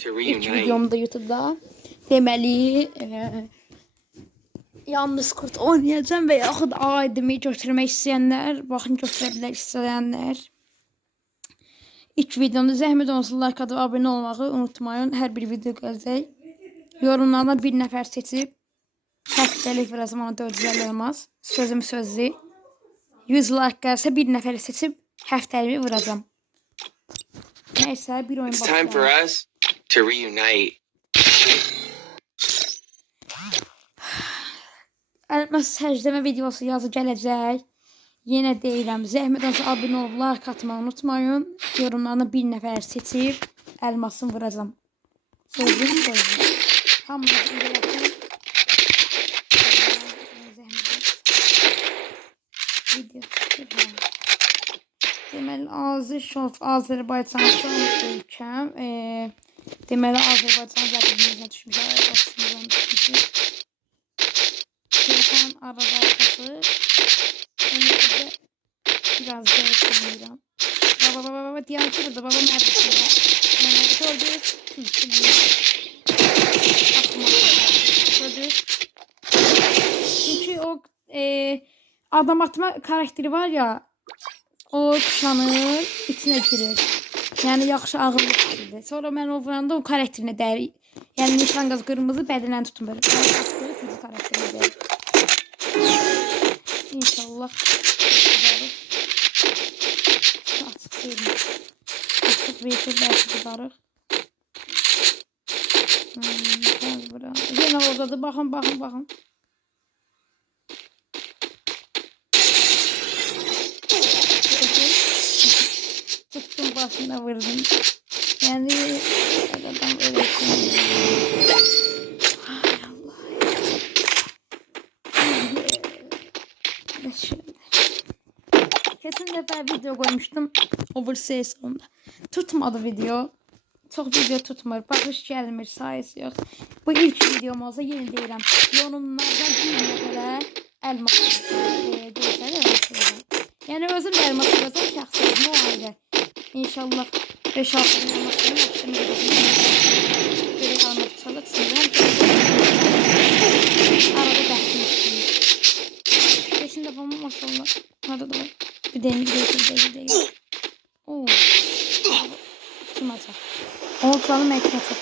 İlk videomda YouTube'da. Deməli, yalnız kurt oynayacağım və yaxud aidimi götürmək istəyənlər, baxın götürə bilər istəyənlər. İlk videomda zəhmət olsun like atıp abone olmağı unutmayın. Hər bir video gələcək. Yorumlardan bir nəfər seçib həftəlik vuracam, ona 450 olmaz. Sözüm sözdür. 100 like gəlsə bir nəfəri seçib həftəliyimi vuracam. Neyse bir oyun başlayalım. It's time for us to reunite. Elmas səcdəmə videosu yazı gələcək. Yenə deyirəm, zəhmət olsa abunə olub, like atmayı unutmayın. Yorumlarına bir nəfər seçib elmasını vuracam. Sözüm sözdür. Hamınız izləyəcək. Video çəkir. Deməli, Azərbaycan son ölkəm. Deməli, Azərbaycan zədəmizə düşmüş. Telefon arada arkası. Biraz zeytinliyim. Baba diyancı burada. Baba neredesin ya? Neredesin? Gördünüz. Gördünüz. Çünkü o adam atma karakteri var ya, o kuşanın içine girir. Yani yaxşı ağıllı kişidir. Sonra mən o vuranda o karakterinə dəyir. Yani nişan qaz qırmızı bədənən tutun böyle. Kızı karakterine dəyir. İnşallah. Açık verin. Açık verin. Belki tutarıq. Gəl bura. Yenə oradadır. Baxın. Tuttum başına vurdum. Yani adam öyle. Ay Allah. Kesin defa video koymuştum. Overseas onda. Tutmadı video. Çok video tutmur. Baxış gelmir. Sayısı yok. Bu ilk videom olsa yeni deyirəm. Yorumlardan bir qədər elmas yani özüm de elmas yazam. Şəxsiyim o ayrı. İnşallah 5-6 elmasını yaptım. Böyle almak çalışsın. Arada dərsini istəyim. 5 defamı maşallah. Arada da var. Bir değil. Oo. Kim açar? O klanı məkə açar.